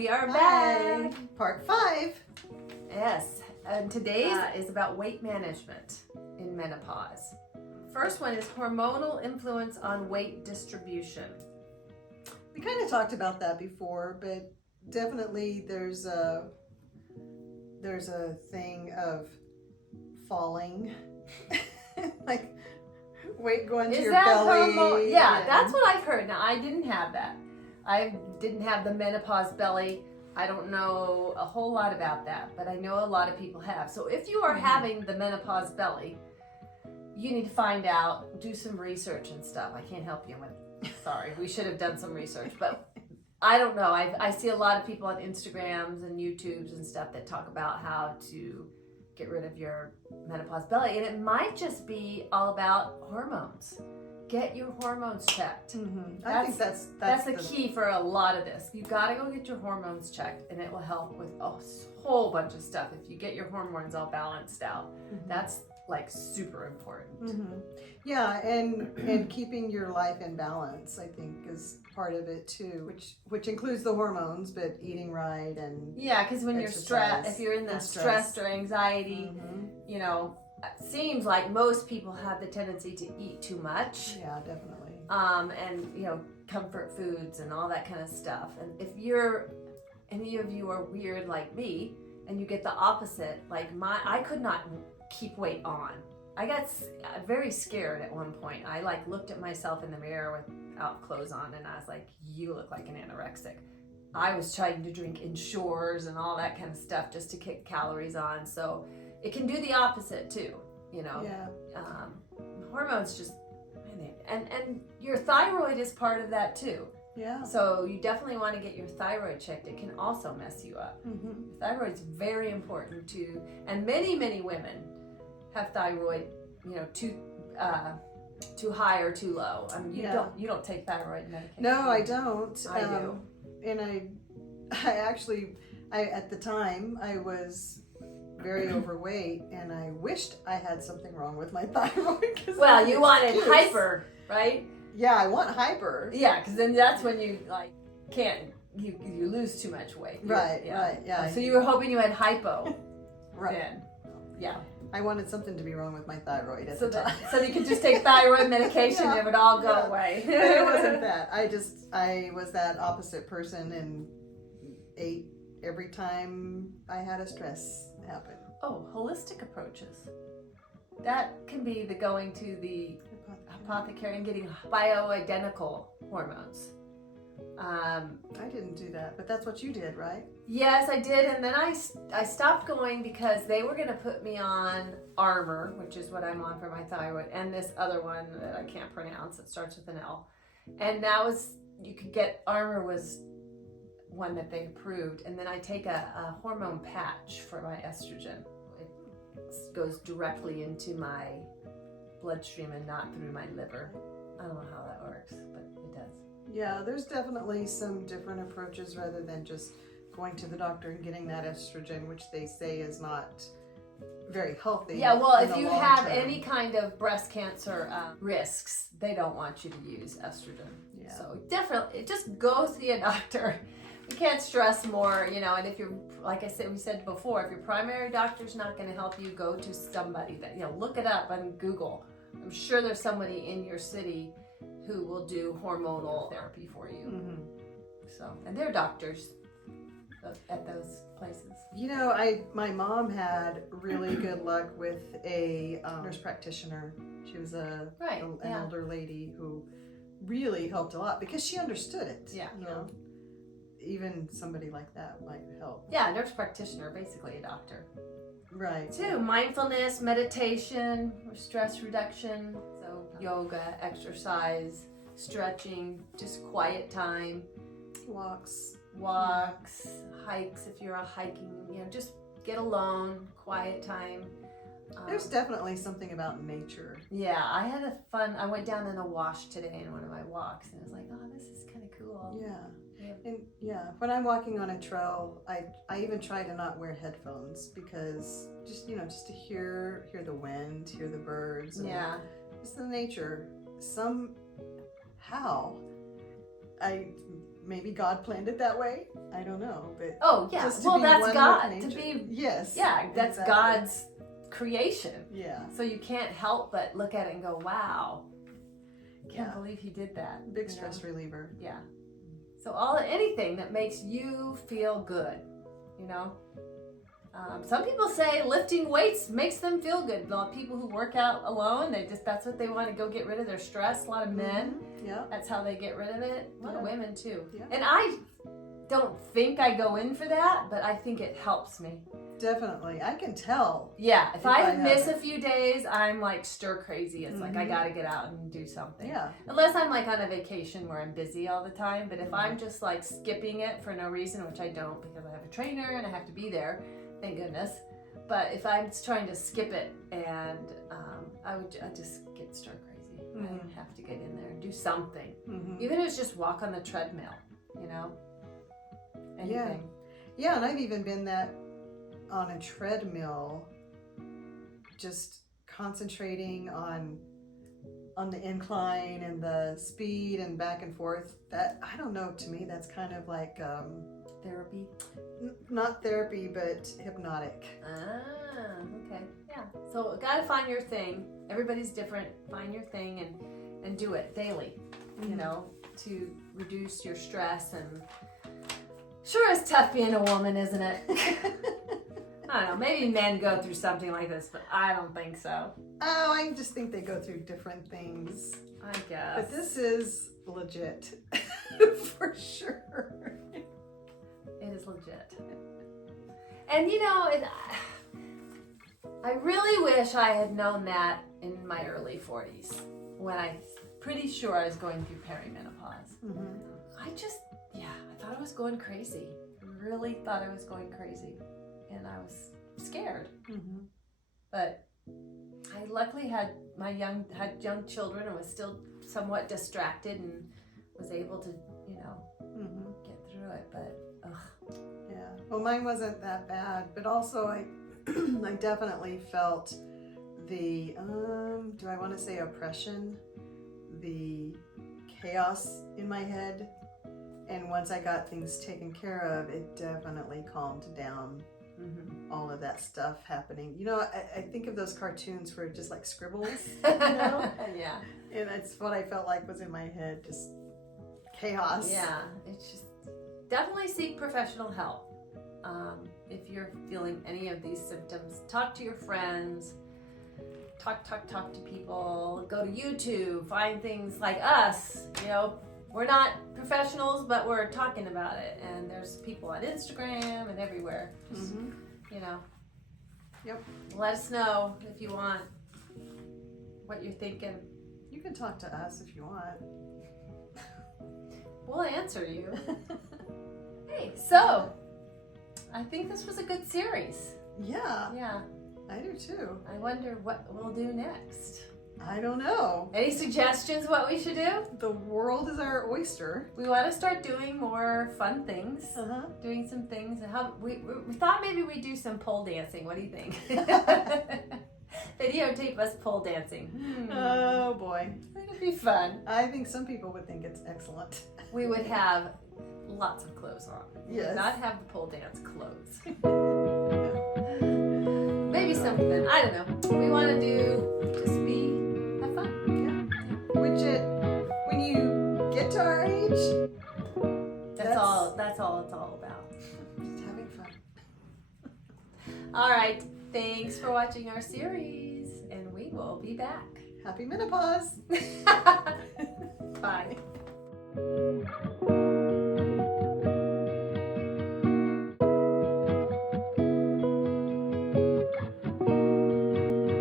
we are Hi. back. Part 5. Yes, and today's is about weight management in menopause. First one is hormonal influence on weight distribution. We kind of talked about that before, but definitely there's a thing of falling, like weight going to your belly. Yeah, that's what I've heard. Now, I didn't have that. I didn't have the menopause belly. I don't know a whole lot about that, but I know a lot of people have. So if you are having the menopause belly, you need to find out, do some research and stuff. I can't help you with, sorry, we should have done some research, but I don't know. I see a lot of people on Instagrams and YouTubes and stuff that talk about how to get rid of your menopause belly, and it might just be all about hormones. Get your hormones checked. I think that's the key for a lot of this. You gotta go get your hormones checked, and it will help with a whole bunch of stuff. If you get your hormones all balanced out, that's like super important. Yeah, and keeping your life in balance, I think, is part of it too, which includes the hormones, but eating right and yeah, because when you're stressed, if you're in the stress or anxiety, you know, it seems like most people have the tendency to eat too much. Yeah, definitely. And you know, comfort foods and all that kind of stuff. And if any of you are weird like me, and you get the opposite, like I could not keep weight on. I got very scared at one point. I like looked at myself in the mirror without clothes on, and I was like, "You look like an anorexic." I was trying to drink Ensures and all that kind of stuff just to kick calories on. So it can do the opposite too, you know. Yeah. Hormones just, and your thyroid is part of that too. Yeah. So you definitely want to get your thyroid checked. It can also mess you up. Thyroid's very important too, and many women have thyroid, you know, too high or too low. I mean, you don't take thyroid medication. No, I don't. I do. And I actually at the time I was very overweight, and I wished I had something wrong with my thyroid. Well, you wanted hyper, right? Yeah, I want hyper. Yeah, because then that's when you like you lose too much weight. Right, yeah. So you were hoping you had hypo. Right. Then. Yeah. I wanted something to be wrong with my thyroid at the time. So you could just take thyroid medication and it would all go away. But it wasn't that. I was that opposite person and ate every time I had a stress happen. Oh, holistic approaches. That can be the going to the apothecary and getting bioidentical hormones. I didn't do that, but that's what you did, right? Yes, I did, and then I stopped going because they were going to put me on Armour, which is what I'm on for my thyroid, and this other one that I can't pronounce. It starts with an L, and that was Armour was one that they approved, and then I take a hormone patch for my estrogen. It goes directly into my bloodstream and not through my liver. I don't know how that works, but it does. Yeah, there's definitely some different approaches rather than just going to the doctor and getting that estrogen, which they say is not very healthy. Yeah, well, if you have any kind of breast cancer risks, they don't want you to use estrogen. Yeah. So definitely, just go see a doctor. You can't stress more, you know, and if you're, like we said before, if your primary doctor's not going to help you, go to somebody that, you know, look it up on Google. I'm sure there's somebody in your city who will do hormonal therapy for you. So, and they're doctors at those places. You know, my mom had really good luck with a nurse practitioner. She was an older lady who really helped a lot because she understood it. Yeah. You know, even somebody like that might help. Yeah, nurse practitioner, basically a doctor. Right. Too. Mindfulness, meditation, stress reduction. So yoga, exercise, stretching, just quiet time. Walks, hikes if you're hiking, you know, just get alone, quiet time. There's definitely something about nature. Yeah, I went down in a wash today in one of my walks, and I was like, oh, this is kind of cool. Yeah. And when I'm walking on a trail, I even try to not wear headphones because just to hear the wind, hear the birds, and just the nature. Somehow maybe God planned it that way. I don't know, but oh yeah, just to well be that's one God with to nature. be Yes. yeah, that's exactly. God's creation. Yeah. So you can't help but look at it and go, wow, can't believe he did that. Big stress reliever. Yeah. So anything that makes you feel good, you know. Some people say lifting weights makes them feel good. A lot of people who work out alone, that's what they want to go get rid of their stress. A lot of men, that's how they get rid of it. A lot of women too. Yeah. And I don't think I go in for that, but I think it helps me. Definitely. I can tell. Yeah. If I miss a few days, I'm like stir crazy. It's like I got to get out and do something. Yeah. Unless I'm like on a vacation where I'm busy all the time. But if I'm just like skipping it for no reason, which I don't because I have a trainer and I have to be there, thank goodness. But if I'm trying to skip it and I just get stir crazy. I have to get in there and do something. Even if it's just walk on the treadmill, you know? Anything. Yeah, and I've even been that on a treadmill, just concentrating on the incline and the speed and back and forth. That, I don't know, to me that's kind of like therapy. Not therapy, but hypnotic. Okay. Yeah. So gotta find your thing. Everybody's different. Find your thing and do it daily, you know, to reduce your stress. And sure is tough being a woman, isn't it? I don't know, maybe men go through something like this, but I don't think so. Oh, I just think they go through different things. I guess. But this is legit. For sure. It is legit. And you know, I really wish I had known that in my early 40s when I'm pretty sure I was going through perimenopause. I thought I was going crazy. I really thought I was going crazy. And I was scared. But I luckily had young children and was still somewhat distracted and was able to, you know, get through it. But yeah. Well, mine wasn't that bad, but also I definitely felt the do I want to say oppression, the chaos in my head. And once I got things taken care of, it definitely calmed down. All of that stuff happening. You know, I think of those cartoons where just like scribbles, you know? Yeah. And that's what I felt like was in my head, just chaos. Yeah, it's just definitely seek professional help. If you're feeling any of these symptoms, talk to your friends, talk to people, go to YouTube, find things like us, you know. We're not professionals, but we're talking about it. And there's people on Instagram and everywhere. Just, you know. Yep. Let us know if you want what you're thinking. You can talk to us if you want. We'll answer you. Hey, so I think this was a good series. Yeah. Yeah. I do too. I wonder what we'll do next. I don't know. Any suggestions what we should do? The world is our oyster. We want to start doing more fun things. Doing some things. We thought maybe we'd do some pole dancing. What do you think? Videotape us pole dancing. Oh boy. It'd be fun. I think some people would think it's excellent. We would have lots of clothes on. We Yes. would not have the pole dance clothes. Maybe something. I don't know. We want to have fun. Yeah. When you get to our age, That's all it's all about. Just having fun. All right. Thanks for watching our series, and we will be back. Happy menopause.